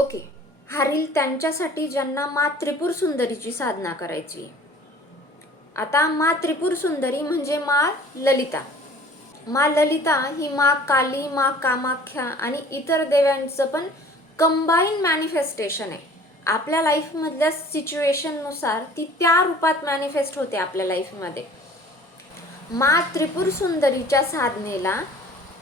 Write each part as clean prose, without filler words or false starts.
Okay, हा reel त्यांच्यासाठी ज्यांना मा त्रिपुर सुंदरीची साधना करायची. आता मा त्रिपुर सुंदरी म्हणजे मा ललिता. मा ललिता ही मा काली, मा कामाख्या आणि इतर देव्यांचं पण कंबाईन मॅनिफेस्टेशन आहे. आपल्या लाईफमधल्या सिच्युएशननुसार ती त्या रूपात मॅनिफेस्ट होते आपल्या लाईफमध्ये. मा त्रिपुर सुंदरीच्या साधनेला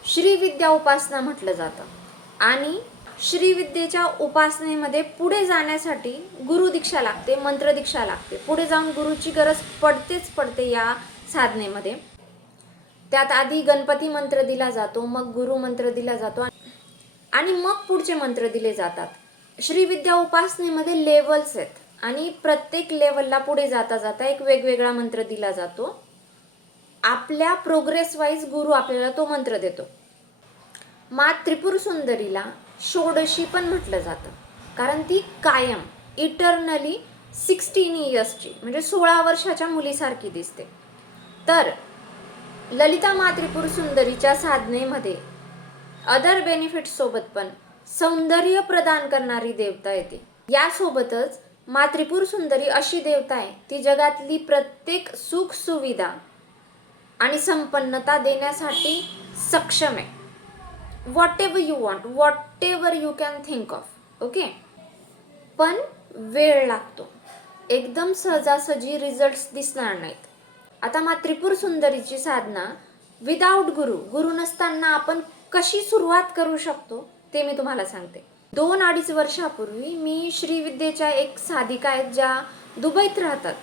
श्रीविद्या उपासना म्हटलं जातं आणि श्रीविद्येच्या उपासनेमध्ये पुढे जाण्यासाठी गुरुदीक्षा लागते, मंत्रदीक्षा लागते. पुढे जाऊन गुरुची गरज पडते या साधनेमध्ये. त्यात आधी गणपती मंत्र दिला जातो, मग गुरु मंत्र दिला जातो आणि मग पुढचे मंत्र दिले जातात. श्रीविद्या उपासनेमध्ये लेवल्स आहेत आणि प्रत्येक लेवलला पुढे जाता एक वेगवेगळा मंत्र दिला जातो. आपल्या प्रोग्रेस वाईज गुरु आपल्याला तो मंत्र देतो. मा त्रिपुर सुंदरीला षोडशी पण म्हटलं जातं, कारण ती कायम इटर्नली 16 इयर्सची म्हणजे 16 वर्षाच्या मुलीसारखी दिसते. तर ललिता मा त्रिपुर सुंदरीच्या साधनेमध्ये अदर बेनिफिट्स सोबत पण सौंदर्य प्रदान करणारी देवता येते. यासोबतच मा त्रिपुर सुंदरी अशी देवता आहे ती जगातली प्रत्येक सुख सुविधा आणि संपन्नता देण्यासाठी सक्षम आहे. whatever you want, whatever you can think of. Okay, पण वेळ लागतो, एकदम सहजासहजी रिझल्ट्स दिसणार नाहीत. आता मा त्रिपुर सुंदरीची साधना विदाऊट गुरु नसताना आपण कशी सुरुवात करू शकतो ते मी तुम्हाला सांगते. 2-2.5 वर्षापूर्वी मी श्रीविद्येच्या एक साधिका आहेत ज्या दुबईत राहतात,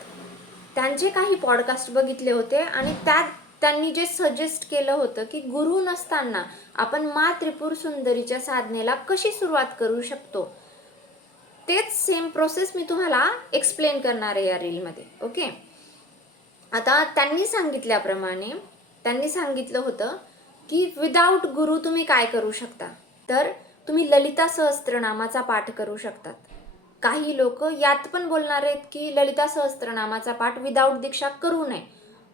त्यांचे काही पॉडकास्ट बघितले होते आणि त्यात त्यांनी जे सजेस्ट केलं होतं की गुरु नसताना आपण मा त्रिपुर सुंदरीच्या साधनेला कशी सुरुवात करू शकतो, तेच सेम प्रोसेस मी तुम्हाला एक्सप्लेन करणार आहे या रीलमध्ये. ओके, आता त्यांनी सांगितल्याप्रमाणे त्यांनी सांगितलं होतं की विदाऊट गुरु तुम्ही काय करू शकता, तर तुम्ही ललिता सहस्त्रनामाचा पाठ करू शकतात. काही लोक यात पण बोलणार आहेत की ललिता सहस्त्रनामाचा पाठ विदाऊट दीक्षा करू नये,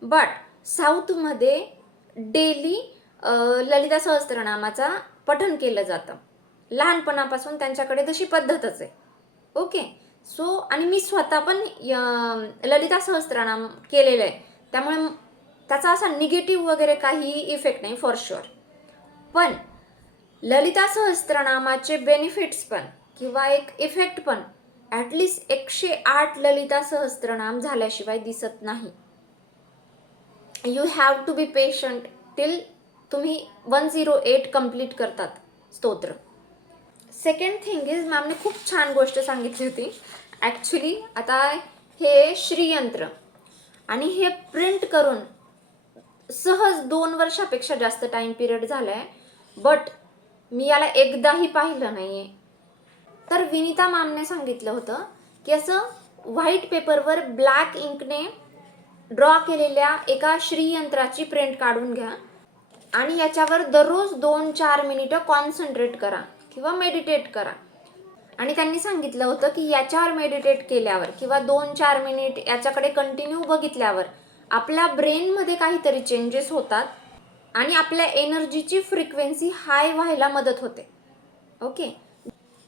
बट साऊथमध्ये डेली ललिता सहस्त्रनामाचा पठण केलं जातं. लहानपणापासून त्यांच्याकडे तशी पद्धतच आहे. ओके, सो आणि मी स्वतः पण ललिता सहस्त्रनाम केलेलं आहे, त्यामुळे त्याचा असा निगेटिव्ह वगैरे काही इफेक्ट नाही फॉर शुअर. पण ललिता सहस्त्रनामाचे बेनिफिट्स पण किंवा एक इफेक्ट पण ॲटलिस्ट 108 ललिता सहस्त्रनाम झाल्याशिवाय दिसत नाही. You have to be patient till तुम्ही 108 कंप्लीट करतात स्तोत्र. सेकंड थिंग इज, मॅमने खूप छान गोष्ट सांगितली होती ॲक्च्युली. आता हे श्रीयंत्र आणि हे प्रिंट करून सहज 2 वर्षापेक्षा जास्त टाईम पिरियड झाला आहे, बट मी याला एकदाही पाहिलं नाही आहे. तर विनीता मॅमने सांगितलं होतं की असं व्हाईट पेपरवर ब्लॅक इंकने ड्रॉ केलेल्या एका श्रीयंत्राची प्रिंट काढून घ्या आणि याच्यावर दररोज 2-4 मिनिटं कॉन्सन्ट्रेट करा किंवा मेडिटेट करा. आणि त्यांनी सांगितलं होतं की याच्यावर मेडिटेट केल्यावर किंवा 2-4 मिनिट याच्याकडे कंटिन्यू बघितल्यावर आपल्या ब्रेनमध्ये काहीतरी चेंजेस होतात आणि आपल्या एनर्जीची फ्रिक्वेन्सी हाय व्हायला मदत होते. ओके,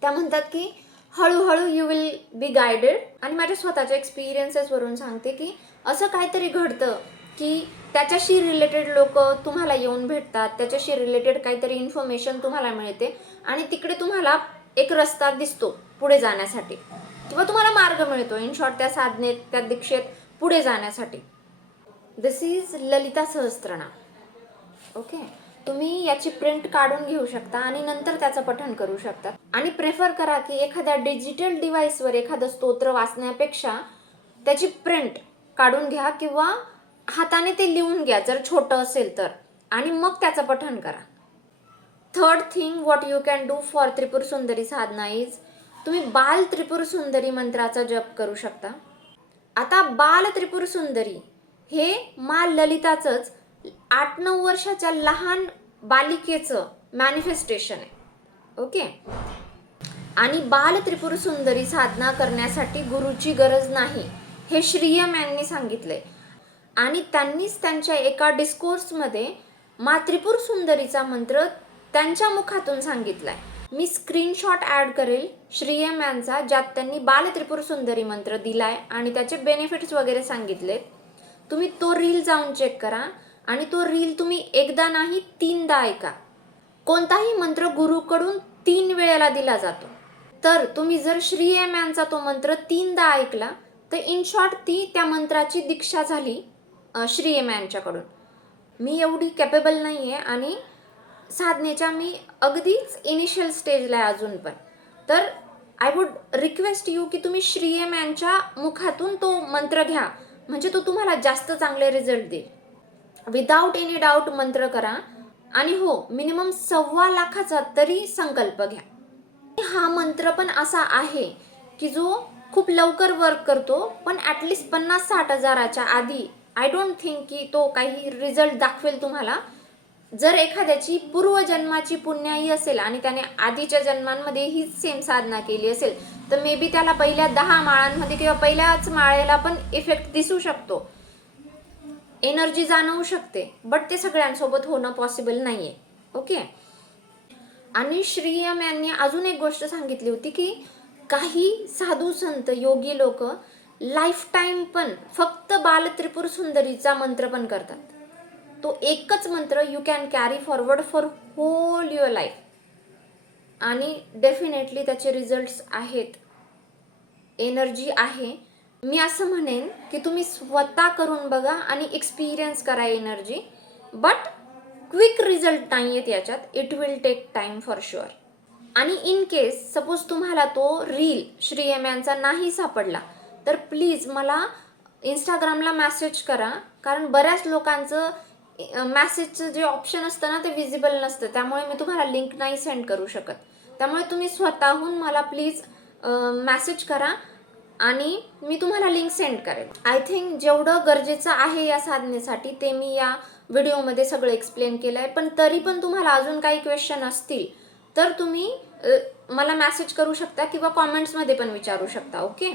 त्या म्हणतात की हळूहळू यू विल बी गायडेड. आणि माझ्या स्वतःच्या एक्सपिरियन्सेसवरून सांगते की असं काहीतरी घडतं की त्याच्याशी रिलेटेड लोक तुम्हाला येऊन भेटतात, त्याच्याशी रिलेटेड काहीतरी इन्फॉर्मेशन तुम्हाला मिळते आणि तिकडे तुम्हाला एक रस्ता दिसतो पुढे जाण्यासाठी किंवा तुम्हाला मार्ग मिळतो इन शॉर्ट त्या साधनेत, त्या दीक्षेत पुढे जाण्यासाठी. दिस इज ललिता सहस्त्रनाम. ओके, तुम्ही याची प्रिंट काढून घेऊ शकता आणि नंतर त्याचं पठण करू शकता. आणि प्रेफर करा की एखाद्या डिजिटल डिव्हाइसवर एखादं स्तोत्र वाचण्यापेक्षा त्याची प्रिंट काढून घ्या किंवा हाताने ते लिहून घ्या जर छोटं असेल तर, आणि मग त्याचं पठण करा. Third thing what you can do for Tripura Sundari साधना इज, तुम्ही बाल त्रिपुर सुंदरी मंत्राचा जप करू शकता. आता बाल त्रिपुर सुंदरी हे मा ललिताचंच 8-9 वर्षाच्या लहान बालिकेचं मॅनिफेस्टेशन आहे. ओके, आणि बाल त्रिपुर सुंदरी साधना करण्यासाठी गुरुची गरज नाही हे श्रीयम यांनी सांगितलंय. आणि त्यांनीच त्यांच्या एका डिस्कोर्समध्ये मा त्रिपुर सुंदरीचा मंत्र त्यांच्या मुखातून सांगितलाय. मी स्क्रीनशॉट ॲड करेल श्रीयम यांचा, ज्यात त्यांनी बाल त्रिपुर सुंदरी मंत्र दिलाय आणि त्याचे बेनिफिट्स वगैरे सांगितलेत. तुम्ही तो रील जाऊन चेक करा आणि तो रील तुम्ही एकदा नाही 3दा ऐका. कोणताही मंत्र गुरुकडून 3 वेळेला दिला जातो. तर तुम्ही जर श्रीयम यांचा तो मंत्र 3दा ऐकला तर इन शॉर्ट ती त्या मंत्राची दीक्षा झाली श्रीयम यांच्याकडून. मी एवढी कॅपेबल नाही आहे आणि साधनेच्या मी अगदीच इनिशियल स्टेजला आहे अजून पण. तर आय वुड रिक्वेस्ट यू की तुम्ही श्रीयम यांच्या मुखातून तो मंत्र घ्या, म्हणजे तो तुम्हाला जास्त चांगले रिझल्ट देईल. विदाऊट एनी डाऊट मंत्र करा आणि हो, मिनिमम 1.25 लाखाचा तरी संकल्प घ्या. हा मंत्र पण असा आहे की जो खूप लवकर वर्क करतो, पण ॲटलिस्ट 50-60 हजाराच्या आधी आय डोंट थिंक की तो काही रिझल्ट दाखवेल तुम्हाला. जर एखाद्याची पूर्वजन्माची पुण्याई असेल आणि त्याने आधीच्या जन्मांमध्ये हीच सेम साधना केली असेल तर मे बी त्याला पहिल्या 10 माळांमध्ये किंवा पहिल्याच माळेला पण इफेक्ट दिसू शकतो, एनर्जी जाणवू शकते, बट ते सगळ्यांसोबत होणं पॉसिबल नाही आहे. ओके. आणि श्रीयम यांनी अजून एक गोष्ट सांगितली होती की काही साधू संत योगी लोक लाईफ टाईम पण फक्त बाल त्रिपुर सुंदरीचा मंत्र पण करतात. तो एकच मंत्र you can carry forward for whole your life आणि डेफिनेटली त्याचे रिझल्ट्स आहेत, एनर्जी आहे. मी असं म्हणेन की तुम्ही स्वतः करून बघा आणि एक्सपिरियन्स करा एनर्जी, बट क्विक रिझल्ट नाही आहेत याच्यात. It will take time for sure. आणि इन केस सपोज तुम्हाला तो रील श्रीयम यांचा नाही सापडला तर प्लीज मला इंस्टाग्रामला मेसेज करा, कारण बऱ्याच लोकांचं मॅसेजचं जे ऑप्शन असतं ना ते विजिबल नसतं, त्यामुळे मी तुम्हाला लिंक नाही सेंड करू शकत. त्यामुळे तुम्ही स्वतःहून मला प्लीज मॅसेज करा आणि मी तुम्हाला लिंक सेंड करेन. आय थिंक जेवढं गरजेचं आहे या साधनेसाठी ते मी या व्हिडिओमध्ये सगळं एक्सप्लेन केलं आहे. पण तरी पण तुम्हाला अजून काही क्वेश्चन असतील तर तुम्ही मला मॅसेज करू शकता किंवा कॉमेंट्समध्ये पण विचारू शकता. ओके.